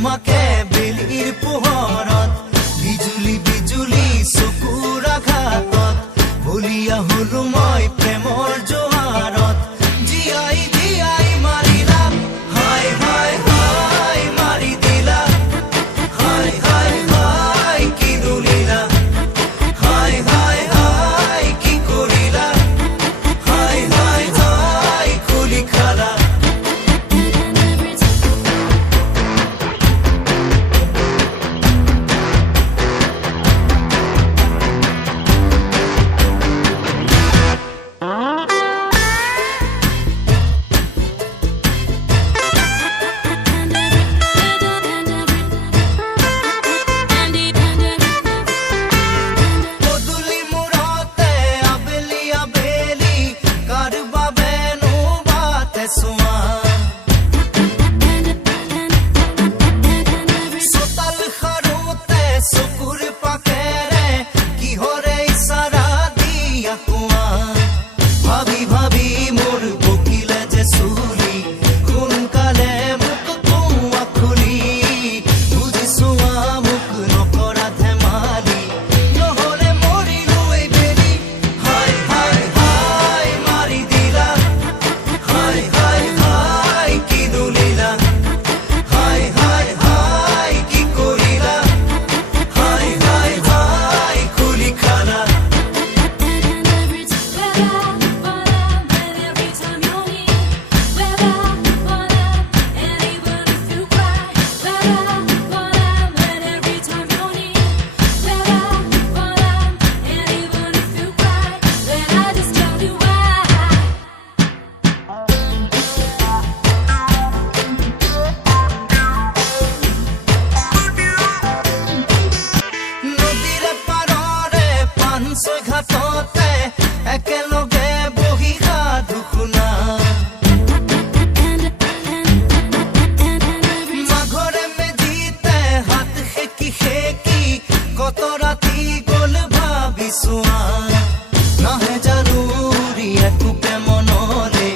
তোমাকে বেলিৰ পোহৰত বিজুলি বিজুলি চকুৰ আঘাতত বলিয়া হলো মই প্ৰেমৰ জোৱাৰত জীয়াই জীয়াই মাৰিলা হায় হায় হায় মাৰি দিলা হায় হায় হায় কি দুলিলা হায় হায় হায় কি কৰিলা হায় হায় হায় খুলি খালা ভাবি ভাবি মোর বকিলে যে চুলি সোনকালে মোক কোৱা খুলি বুজিছোৱা মোক নকৰা ধেমালি নহলে মৰিলো এই বেলি হায় হায় হায় মাৰি দিলা হায় হায় হায় কি দুলিলা হায় হায় হায় কি কৰিলা হায় হায় হায় খুলি খালা ঘাটতে একেলগে বহি সাধু শুনা মাঘৰে মেজিতে হাত সেকি সেকি কত ৰাতি গল ভাবিছোৱা নাহে জানুৰি একোকে মনলে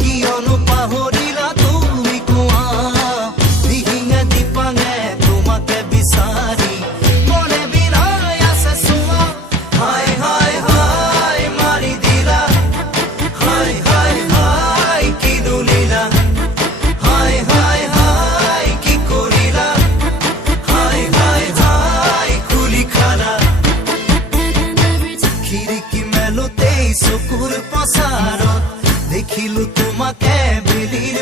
কিয়নো পাহৰিলা তুমি কোৱা দিহিঙে দিপাঙে তোমাকে বিচাৰি মনে বিলাই আছে চোৱা হায় হায় হায় মাৰি দিলা হায় হায় হায় কি দুলিলা হায় হায় হায় কি কৰিলা হায় হায় হায় খুলি খালা খিৰিকী মেলোতেই চকুৰ পচাৰত দেখিলো তোমাকে বেলিৰ